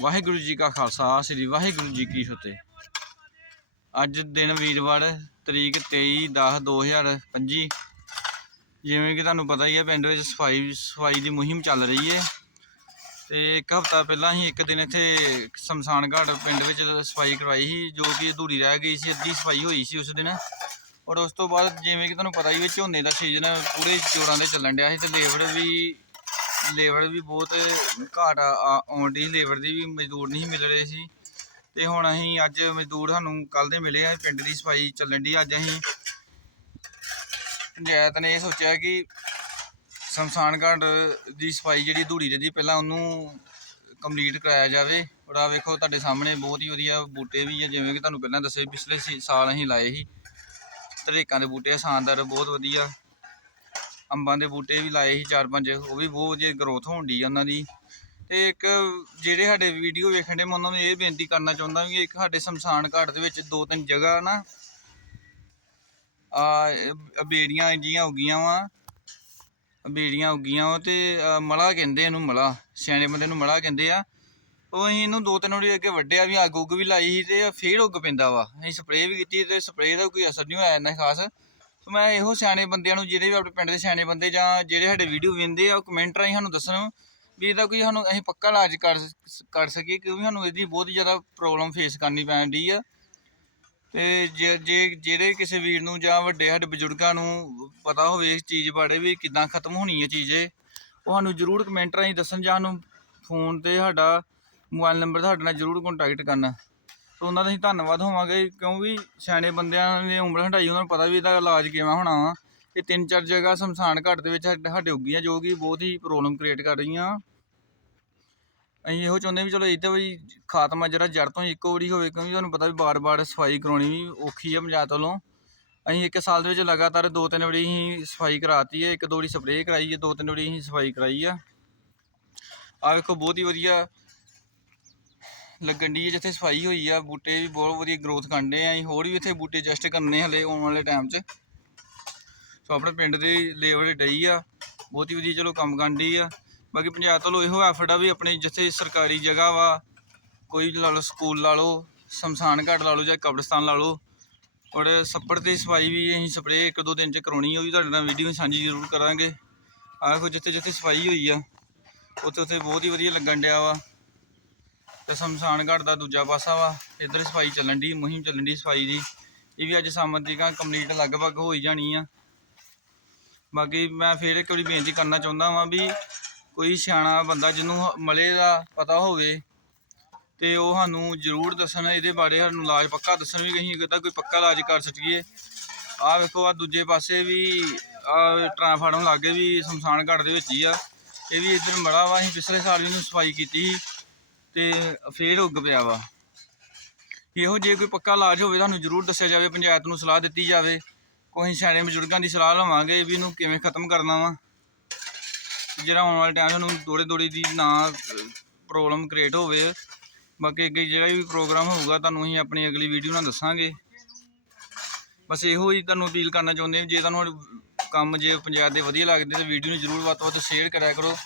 ਵਾਹਿਗੁਰੂ ਜੀ ਕਾ ਖਾਲਸਾ, ਸ੍ਰੀ ਵਾਹਿਗੁਰੂ ਜੀ ਕੀ ਫਤਿਹ। ਅੱਜ ਦਿਨ ਵੀਰਵਾਰ, ਤਰੀਕ 23 10 2025 ਜਿਵੇਂ ਕਿ ਤੁਹਾਨੂੰ ਪਤਾ ਹੀ ਹੈ, ਪਿੰਡ ਵਿੱਚ ਸਫ਼ਾਈ ਸਫ਼ਾਈ ਦੀ ਮੁਹਿੰਮ ਚੱਲ ਰਹੀ ਹੈ। ਤੇ ਇੱਕ ਹਫਤਾ ਪਹਿਲਾਂ ਹੀ ਇੱਕ ਦਿਨ ਇੱਥੇ ਸ਼ਮਸ਼ਾਨ ਘਾਟ ਪਿੰਡ ਵਿੱਚ ਸਫ਼ਾਈ ਕਰਵਾਈ ਸੀ, ਜੋ ਕਿ ਅਧੂਰੀ ਰਹਿ ਗਈ ਸੀ, ਅੱਧੀ ਸਫ਼ਾਈ ਹੋਈ ਸੀ ਉਸ ਦਿਨ। ਔਰ ਉਸ ਤੋਂ ਬਾਅਦ ਜਿਵੇਂ ਕਿ ਤੁਹਾਨੂੰ ਪਤਾ ਹੀ ਹੈ, ਝੋਨੇ ਦਾ ਸੀਜ਼ਨ ਪੂਰੇ ਜੋਰਾਂ ਦੇ ਚੱਲਣ ਡਿਆ ਸੀ ਤੇ ਲੇਬਰ ਵੀ ਲੇਬਰ ਵੀ ਬਹੁਤ ਘਾਟ ਆ- ਆ- ਆਉਣ ਡਈ, ਲੇਬਰ ਦੀ ਵੀ ਮਜ਼ਦੂਰ ਨਹੀਂ ਮਿਲ ਰਹੇ ਸੀ। ਤੇ ਹੁਣ ਅਸੀਂ ਅੱਜ ਮਜ਼ਦੂਰ ਸਾਨੂੰ ਕੱਲ ਦੇ ਮਿਲੇ ਆ, ਪਿੰਡ ਦੀ ਸਫ਼ਾਈ ਚੱਲਣ ਦੀ ਅੱਜ ਅਸੀਂ। ਪੰਚਾਇਤ ਨੇ ਇਹ ਸੋਚਿਆ ਕਿ ਸ਼ਮਸ਼ਾਨ ਘਾਟ ਦੀ ਸਫ਼ਾਈ ਜਿਹੜੀ ਅਧੂਰੀ ਰਹੀ ਪਹਿਲਾਂ ਉਹਨੂੰ ਕੰਪਲੀਟ ਕਰਾਇਆ ਜਾਵੇ। ਔਰ ਆ ਵੇਖੋ ਤੁਹਾਡੇ ਸਾਹਮਣੇ ਬਹੁਤ ਹੀ ਵਧੀਆ ਬੂਟੇ ਵੀ ਆ, ਜਿਵੇਂ ਕਿ ਤੁਹਾਨੂੰ ਪਹਿਲਾਂ ਦੱਸੇ ਪਿਛਲੇ ਸੀ- ਸਾਲ ਅਸੀਂ ਲਾਏ ਸੀ। ਤਰੇਕਾਂ ਦੇ ਬੂਟੇ ਸ਼ਾਨਦਾਰ, ਬਹੁਤ ਵਧੀਆ। ਅੰਬਾਂ ਦੇ ਬੂਟੇ ਵੀ ਲਾਏ ਸੀ ਚਾਰ ਪੰਜ, ਉਹ ਵੀ ਬਹੁਤ ਵਧੀਆ ਗਰੋਥ ਹੋਣ ਦੀ ਉਹਨਾਂ ਦੀ। ਤੇ ਇੱਕ ਜਿਹੜੇ ਸਾਡੇ ਵੀਡੀਓ ਵੇਖਣ ਦੇ ਮੈਂ ਉਹਨਾਂ ਨੂੰ ਇਹ ਬੇਨਤੀ ਕਰਨਾ ਚਾਹੁੰਦਾ ਵੀ ਇੱਕ ਸਾਡੇ ਸ਼ਮਸ਼ਾਨ ਘਾਟ ਦੇ ਵਿੱਚ ਦੋ ਤਿੰਨ ਜਗ੍ਹਾ ਨਾ, ਆ ਬੇੜੀਆਂ ਜੀਆਂ ਉੱਗੀਆਂ ਵਾ। ਬੇੜੀਆਂ ਉੱਗੀਆਂ ਵਾ ਤੇ ਮਲਾ ਕਹਿੰਦੇ ਇਹਨੂੰ ਮਲਾ, ਸਿਆਣੇ ਬੰਦੇ ਨੂੰ ਮਲਾ ਕਹਿੰਦੇ ਆ। ਉਹ ਅਸੀਂ ਇਹਨੂੰ ਦੋ ਤਿੰਨ ਵਾਰੀ ਅੱਗੇ ਵੱਢਿਆ ਵੀ ਅੱਗ ਉੱਗ ਵੀ ਲਾਈ ਸੀ ਤੇ ਫੇਰ ਉੱਗ ਪੈਂਦਾ ਵਾ। ਅਸੀਂ ਸਪਰੇਅ ਵੀ ਕੀਤੀ ਤੇ ਸਪਰੇਅ ਦਾ ਕੋਈ ਅਸਰ ਨਹੀਂ ਹੋਇਆ ਇੰਨਾ ਖਾਸ। ਮੈਂ ਇਹੋ ਸਿਆਣੇ ਬੰਦਿਆਂ ਨੂੰ, ਜਿਹੜੇ ਵੀ ਆਪਣੇ ਪਿੰਡ ਦੇ ਸਿਆਣੇ ਬੰਦੇ ਜਾਂ ਜਿਹੜੇ ਸਾਡੇ ਵੀਡੀਓ ਵੇਖਦੇ ਆ, ਉਹ ਕਮੈਂਟ ਰਾਹੀਂ ਸਾਨੂੰ ਦੱਸਣ ਵੀ ਇਹਦਾ ਕੋਈ ਸਾਨੂੰ ਅਸੀਂ ਪੱਕਾ ਇਲਾਜ ਕਰ ਸ- ਕਰ ਸਕੀਏ ਕਿਉਂਕਿ ਸਾਨੂੰ ਇਹਦੀ ਬਹੁਤ ਜ਼ਿਆਦਾ ਪ੍ਰੋਬਲਮ ਫੇਸ ਕਰਨੀ ਪੈਣ ਡਈ ਆ। ਤੇ ਜੇ ਜੇ ਜਿਹੜੇ ਕਿਸੇ ਵੀਰ ਨੂੰ ਜਾਂ ਵੱਡੇ ਸਾਡੇ ਬਜ਼ੁਰਗਾਂ ਨੂੰ ਪਤਾ ਹੋਵੇ ਇਸ ਚੀਜ਼ ਬਾਰੇ ਵੀ ਕਿੱਦਾਂ ਖਤਮ ਹੋਣੀ ਹੈ ਚੀਜ਼ ਇਹ ਉਹ ਸਾਨੂੰ ਜ਼ਰੂਰ ਕਮੈਂਟ ਰਾਹੀਂ ਦੱਸਣ ਜਾਂ ਸਾਨੂੰ ਫੋਨ ਤੇ ਸਾਡਾ ਮੋਬਾਈਲ ਨੰਬਰ ਤੁਹਾਡੇ ਨਾਲ ਜ਼ਰੂਰ ਕੰਟੈਕਟ ਕਰਨਾ। ਸੋ ਉਹਨਾਂ ਦਾ ਅਸੀਂ ਧੰਨਵਾਦ ਹੋਵਾਂਗੇ ਕਿਉਂਕਿ ਸਿਆਣੇ ਬੰਦਿਆਂ ਨੇ ਉਮਰ ਹੰਢਾਈ ਉਹਨਾਂ ਨੂੰ ਪਤਾ ਵੀ ਇਹਦਾ ਇਲਾਜ ਕਿਵੇਂ ਹੋਣਾ ਵਾ। ਇਹ ਤਿੰਨ ਚਾਰ ਜਗ੍ਹਾ ਸ਼ਮਸ਼ਾਨ ਘਾਟ ਦੇ ਵਿੱਚ ਸਾਡੇ ਸਾਡੇ ਉੱਗੀਆਂ ਜੋ ਕਿ ਬਹੁਤ ਹੀ ਪ੍ਰੋਬਲਮ ਕ੍ਰੀਏਟ ਕਰ ਰਹੀਆਂ। ਅਸੀਂ ਇਹੋ ਚਾਹੁੰਦੇ ਵੀ ਚਲੋ ਇੱਥੇ ਵੀ ਖਾਤਮਾ ਜਿਹੜਾ ਜੜ ਤੋਂ ਹੀ ਇੱਕੋ ਵਾਰੀ ਹੋਵੇ, ਕਿਉਂਕਿ ਤੁਹਾਨੂੰ ਪਤਾ ਵੀ ਬਾਰ-ਬਾਰ ਸਫ਼ਾਈ ਕਰਾਉਣੀ ਵੀ ਔਖੀ ਆ ਪੰਜਾਬ ਵੱਲੋਂ। ਅਸੀਂ ਇੱਕ ਸਾਲ ਦੇ ਵਿੱਚ ਲਗਾਤਾਰ ਦੋ ਤਿੰਨ ਵਾਰੀ ਅਸੀਂ ਸਫ਼ਾਈ ਕਰਾਤੀ ਹੈ ਇੱਕ ਦੋ ਵਾਰੀ ਸਪਰੇਅ ਕਰਾਈ ਹੈ ਦੋ ਤਿੰਨ ਵਾਰੀ ਅਸੀਂ ਸਫ਼ਾਈ ਕਰਾਈ ਆ। ਆ ਵੇਖੋ, ਬਹੁਤ ਹੀ ਵਧੀਆ ਲੱਗਣ ਦੀ ਜਿੱਥੇ ਸਫ਼ਾਈ ਹੋਈ ਆ, ਬੂਟੇ ਵੀ ਬਹੁਤ ਵਧੀਆ ਗਰੋਥ ਕਰਦੇ ਆ, ਅਸੀਂ ਹੋਰ ਵੀ ਇੱਥੇ ਬੂਟੇ ਜਸਟ ਕਰਨੇ ਹਲੇ ਆਉਣ ਵਾਲੇ ਟਾਈਮ 'ਚ। ਸੋ ਆਪਣੇ ਪਿੰਡ ਦੇ ਲੇਬਰ ਡਈ ਆ, ਬਹੁਤ ਹੀ ਵਧੀਆ ਚਲੋ ਕੰਮ ਕਰਦੀ ਆ। ਬਾਕੀ ਪੰਚਾਇਤ ਵੱਲੋਂ ਇਹੋ ਐਫਰਟ ਆ ਵੀ ਆਪਣੇ ਜਿੱਥੇ ਸਰਕਾਰੀ ਜਗ੍ਹਾ ਵਾ, ਕੋਈ ਲਾ ਲਓ ਸਕੂਲ ਲਾ ਲਓ, ਸ਼ਮਸ਼ਾਨ ਘਾਟ ਲਾ ਲਓ ਜਾਂ ਕਬਰਸਤਾਨ ਲਾ ਲਓ। ਔਰ ਸੱਪੜ ਦੀ ਸਫ਼ਾਈ ਵੀ ਅਸੀਂ ਸਪਰੇਅ ਇੱਕ ਦੋ ਦਿਨ ਚ ਕਰਾਉਣੀ ਉਹ ਵੀ ਤੁਹਾਡੇ ਨਾਲ ਵੀਡੀਓ ਸਾਂਝੀ ਜ਼ਰੂਰ ਕਰਾਂਗੇ। ਆਖੋ ਜਿੱਥੇ ਜਿੱਥੇ ਸਫ਼ਾਈ ਹੋਈ ਆ ਉੱਥੇ ਉੱਥੇ ਬਹੁਤ ਹੀ ਵਧੀਆ ਲੱਗਣ ਡਿਆ ਵਾ। ਤੇ ਸ਼ਮਸ਼ਾਨ ਘਾਟ ਦਾ ਦੂਜਾ ਪਾਸਾ ਵਾ। ਇੱਧਰ ਸਫ਼ਾਈ ਚੱਲਣ ਦੀ ਮੁਹਿੰਮ ਚੱਲਣ ਦੀ ਸਫ਼ਾਈ ਦੀ। ਇਹ ਵੀ ਅੱਜ ਸ਼ਾਮ ਤੱਕ ਕੰਪਲੀਟ ਲਗਭਗ ਹੋ ਹੀ ਜਾਣੀ ਆ। ਬਾਕੀ ਮੈਂ ਫੇਰ ਇੱਕ ਵਾਰੀ ਬੇਨਤੀ ਕਰਨਾ ਚਾਹੁੰਦਾ ਵਾਂ ਵੀ ਕੋਈ ਸਿਆਣਾ ਬੰਦਾ ਜਿਹਨੂੰ ਮਲੇ ਦਾ ਪਤਾ ਹੋਵੇ ਤੇ ਉਹ ਸਾਨੂੰ ਜ਼ਰੂਰ ਦੱਸਣ, ਇਹਦੇ ਬਾਰੇ ਸਾਨੂੰ ਇਲਾਜ ਪੱਕਾ ਦੱਸਣ ਵੀ ਅਸੀਂ ਕਿਤਾ ਕੋਈ ਪੱਕਾ ਇਲਾਜ ਕਰ ਸਕੀਏ। ਆਹ ਵੇਖੋ ਆ ਦੂਜੇ ਪਾਸੇ ਵੀ ਆ ਟ੍ਰਾਂਸਫਾਰਮ ਲਾਗੇ ਵੀ ਸ਼ਮਸ਼ਾਨ ਘਾਟ ਦੇ ਵਿੱਚ ਹੀ ਆ। ਇਹ ਵੀ ਇੱਧਰ ਮੜਾ ਵਾ, ਅਸੀਂ ਪਿਛਲੇ ਸਾਲ ਵੀ ਇਹਨੂੰ ਸਫ਼ਾਈ ਕੀਤੀ ਸੀ। ਤੇ ਫੇਰ ਉੱਗ ਪਿਆ ਵਾ। ਇਹੋ ਜੇ ਕੋਈ ਪੱਕਾ ਇਲਾਜ ਹੋਵੇ, ਤੁਹਾਨੂੰ ਜ਼ਰੂਰ ਦੱਸਿਆ ਜਾਵੇ, ਪੰਚਾਇਤ ਨੂੰ ਸਲਾਹ ਦਿੱਤੀ ਜਾਵੇ। ਕੋਈ ਸਿਆਣੇ ਬਜ਼ੁਰਗਾਂ ਦੀ ਸਲਾਹ ਲਵਾਂਗੇ ਵੀ ਇਹਨੂੰ ਕਿਵੇਂ ਖਤਮ ਕਰਨਾ ਵਾ। ਜਿਹੜਾ ਆਉਣ ਵਾਲੇ ਟਾਈਮ ਨੂੰ ਥੋੜੇ ਥੋੜੀ ਦੀ ਨਾ ਪ੍ਰੋਬਲਮ ਕ੍ਰੀਏਟ ਹੋਵੇ। ਬਾਕੀ ਅੱਗੇ ਜਿਹੜਾ ਵੀ ਪ੍ਰੋਗਰਾਮ ਹੋਊਗਾ, ਤੁਹਾਨੂੰ ਅਸੀਂ ਆਪਣੀ ਅਗਲੀ ਵੀਡੀਓ ਨਾਲ ਦੱਸਾਂਗੇ। ਬਸ ਇਹੋ ਹੀ ਤੁਹਾਨੂੰ ਅਪੀਲ ਕਰਨਾ ਚਾਹੁੰਦੇ ਹਾਂ, ਜੇ ਤੁਹਾਨੂੰ ਕੰਮ ਜੇ ਪੰਚਾਇਤ ਦੇ ਵਧੀਆ ਲੱਗਦੇ, ਤਾਂ ਵੀਡੀਓ ਨੂੰ ਜ਼ਰੂਰ ਵੱਧ ਤੋਂ ਵੱਧ ਸ਼ੇਅਰ ਕਰਿਆ ਕਰੋ।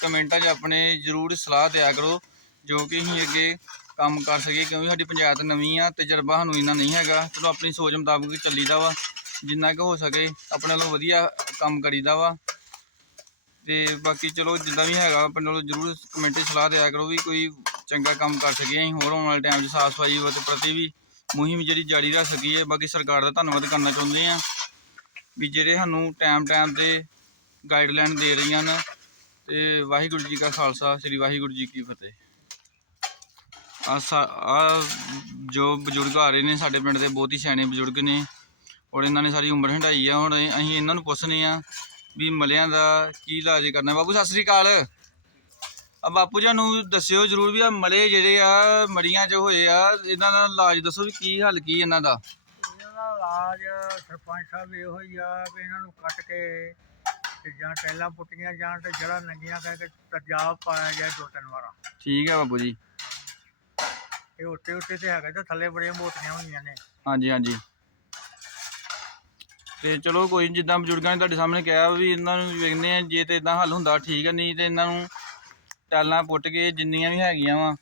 ਕਮੈਂਟਾਂ 'ਚ ਆਪਣੇ ਜ਼ਰੂਰ ਸਲਾਹ ਦਿਆ ਕਰੋ। ਜੋ ਕਿ ਅਸੀਂ ਅੱਗੇ ਕੰਮ ਕਰ ਸਕੀਏ, ਕਿਉਂਕਿ ਸਾਡੀ ਪੰਚਾਇਤ ਨਵੀਂ ਆ ਤਜਰਬਾ ਸਾਨੂੰ ਇੰਨਾ ਨਹੀਂ ਹੈਗਾ। ਚਲੋ ਆਪਣੀ ਸੋਚ ਮੁਤਾਬਕ ਚੱਲੀਦਾ ਵਾ, ਜਿੰਨਾ ਕੁ ਹੋ ਸਕੇ ਆਪਣੇ ਵੱਲੋਂ ਵਧੀਆ ਕੰਮ ਕਰੀਦਾ ਵਾ। ਤੇ ਬਾਕੀ ਚਲੋ ਜਿੱਦਾਂ ਵੀ ਹੈਗਾ, ਆਪਣੇ ਵੱਲੋਂ ਜ਼ਰੂਰ ਕਮੈਂਟ 'ਚ ਸਲਾਹ ਦਿਆ ਕਰੋ ਵੀ ਕੋਈ ਚੰਗਾ ਕੰਮ ਕਰ ਸਕੀਏ ਅਸੀਂ, ਹੋਰ ਆਉਣ ਵਾਲੇ ਟਾਈਮ 'ਚ ਸਾਫ਼ ਸਫ਼ਾਈ ਦੇ ਪ੍ਰਤੀ ਵੀ ਮੁਹਿੰਮ ਜਿਹੜੀ ਜਾਰੀ ਰੱਖ ਸਕੀਏ। ਬਾਕੀ ਸਰਕਾਰ ਦਾ ਧੰਨਵਾਦ ਕਰਨਾ ਚਾਹੁੰਦੇ ਆ ਵੀ ਜਿਹੜੇ ਸਾਨੂੰ ਟਾਈਮ ਟਾਈਮ ਤੇ ਗਾਈਡਲਾਈਨ ਦੇ ਰਹੀਆਂ ਨੇ ਤੇ ਵਾਹਿਗੁਰੂ ਜੀ ਕਾ ਖਾਲਸਾ, ਸ੍ਰੀ ਵਾਹਿਗੁਰੂ ਜੀ ਕੀ ਫਤਿਹ। ਆ ਆ ਜੋ ਬਜ਼ੁਰਗ ਆ ਰਹੇ ਨੇ ਸਾਡੇ ਪਿੰਡ ਦੇ ਬਹੁਤ ਹੀ ਸਿਆਣੇ ਬਜ਼ੁਰਗ ਨੇ ਔਰ ਇਹਨਾਂ ਨੇ ਸਾਰੀ ਉਮਰ ਹੰਢਾਈ ਆ। ਹੁਣ ਅਸੀਂ ਇਹਨਾਂ ਨੂੰ ਪੁੱਛਨੇ ਆ ਵੀ ਮਲਿਆਂ ਦਾ ਕੀ ਇਲਾਜ ਕਰਨਾ। ਬਾਬੂ ਸਤਿ ਸ੍ਰੀ ਅਕਾਲ। ਆ ਬਾਪੂ ਜੀ ਨੂੰ ਦੱਸਿਓ ਜਰੂਰ ਵੀ ਆ ਮਲੇ ਜਿਹੜੇ ਆ ਮੜੀਆਂ 'ਚ ਹੋਏ ਆ ਇਹਨਾਂ ਦਾ ਇਲਾਜ ਦੱਸੋ ਵੀ ਕੀ ਹੱਲ ਕੀ ਇਹਨਾਂ ਦਾ। ਇਹਨਾਂ ਦਾ ਇਲਾਜ ਸਰਪੰਚ ਸਾਹਿਬ ਇਹੋ ਹੀ ਆ ਵੀ ਇਹਨਾਂ ਨੂੰ ਕੱਟ ਕੇ ਤੇ ਜਾਂ ਟੈਲਾਂ ਪੁੱਟੀਆਂ ਜਾਣ ਤੇ ਜੜਾ ਨੰਗੀਆਂ ਕਰਕੇ ਤਜਾਬ ਪਾਇਆ ਜਾਏ ਦੋ ਤਿੰਨ ਵਾਰਾਂ। ਠੀਕ ਹੈ ਬਾਪੂ ਜੀ। ਇਹ ਉੱਤੇ ਉੱਤੇ ਤੇ ਹੈਗਾ ਤੇ ਥੱਲੇ ਬੜੀਆਂ ਮੋਟੀਆਂ ਹੁੰਦੀਆਂ ਨੇ। ਹਾਂਜੀ ਹਾਂਜੀ। ਤੇ ਚਲੋ ਕੋਈ ਨੀ, ਜਿੱਦਾਂ ਬਜ਼ੁਰਗਾਂ ਨੇ ਤੁਹਾਡੇ ਸਾਹਮਣੇ ਕਿਹਾ ਵੀ ਇਹਨਾਂ ਨੂੰ ਵੇਖਦੇ ਆ ਜੇ ਤੇ ਇਦਾਂ ਹੱਲ ਹੁੰਦਾ ਠੀਕ ਆ ਨਹੀਂ ਤੇ ਇਹਨਾਂ ਨੂੰ ਟੈਲਾਂ ਪੁੱਟ ਕੇ ਜਿੰਨੀਆਂ ਵੀ ਹੈਗੀਆਂ ਵਾ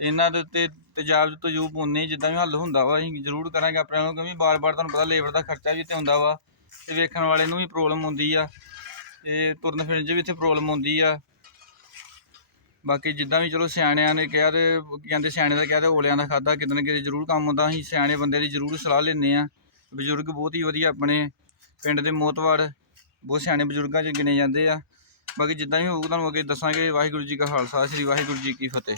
ਤੇ ਇਹਨਾਂ ਦੇ ਉੱਤੇ ਤੇਜ਼ਾਬ ਤਜੂਬ ਪਾਉਂਦੇ ਜਿੱਦਾਂ ਵੀ ਹੱਲ ਹੁੰਦਾ ਵਾ ਅਸੀਂ ਜ਼ਰੂਰ ਕਰਾਂਗੇ ਆਪਣੇ ਨੂੰ ਕਿਉਂਕਿ ਬਾਰ-ਬਾਰ ਤੁਹਾਨੂੰ ਪਤਾ ਲੇਬਰ ਦਾ ਖਰਚਾ ਵੀ ਤੇ ਹੁੰਦਾ ਵਾ ਤੇ ਵੇਖਣ ਵਾਲੇ ਨੂੰ ਵੀ ਪ੍ਰੋਬਲਮ ਹੁੰਦੀ ਆ ਤੇ ਤੁਰਨ ਫਿਰਨ 'ਚ ਵੀ ਇੱਥੇ ਪ੍ਰੋਬਲਮ ਹੁੰਦੀ ਆ। ਬਾਕੀ ਜਿੱਦਾਂ ਵੀ ਚਲੋ ਸਿਆਣਿਆਂ ਨੇ ਕਿਹਾ ਤੇ ਕਹਿੰਦੇ ਸਿਆਣੇ ਦਾ ਕਿਹਾ ਤੇ ਓਲਿਆਂ ਦਾ ਖਾਦਾ ਕਿਤੇ ਨਾ ਕਿਤੇ ਜ਼ਰੂਰ ਕੰਮ ਹੁੰਦਾ, ਅਸੀਂ ਸਿਆਣੇ ਬੰਦੇ ਦੀ ਜ਼ਰੂਰ ਸਲਾਹ ਲੈਂਦੇ ਆ ਬਜ਼ੁਰਗ ਬਹੁਤ ਹੀ ਵਧੀਆ ਆਪਣੇ ਪਿੰਡ ਦੇ ਮੋਤਵਾਰ ਬਹੁਤ ਸਿਆਣੇ ਬਜ਼ੁਰਗਾਂ 'ਚ ਗਿਣੇ ਜਾਂਦੇ ਆ। ਬਾਕੀ ਜਿੱਦਾਂ ਵੀ ਹੋਊਗਾ ਤੁਹਾਨੂੰ ਅੱਗੇ ਦੱਸਾਂਗੇ। ਵਾਹਿਗੁਰੂ ਜੀ ਕਾ ਖਾਲਸਾ, ਸ੍ਰੀ ਵਾਹਿਗੁਰੂ ਜੀ ਕੀ ਫਤਿਹ।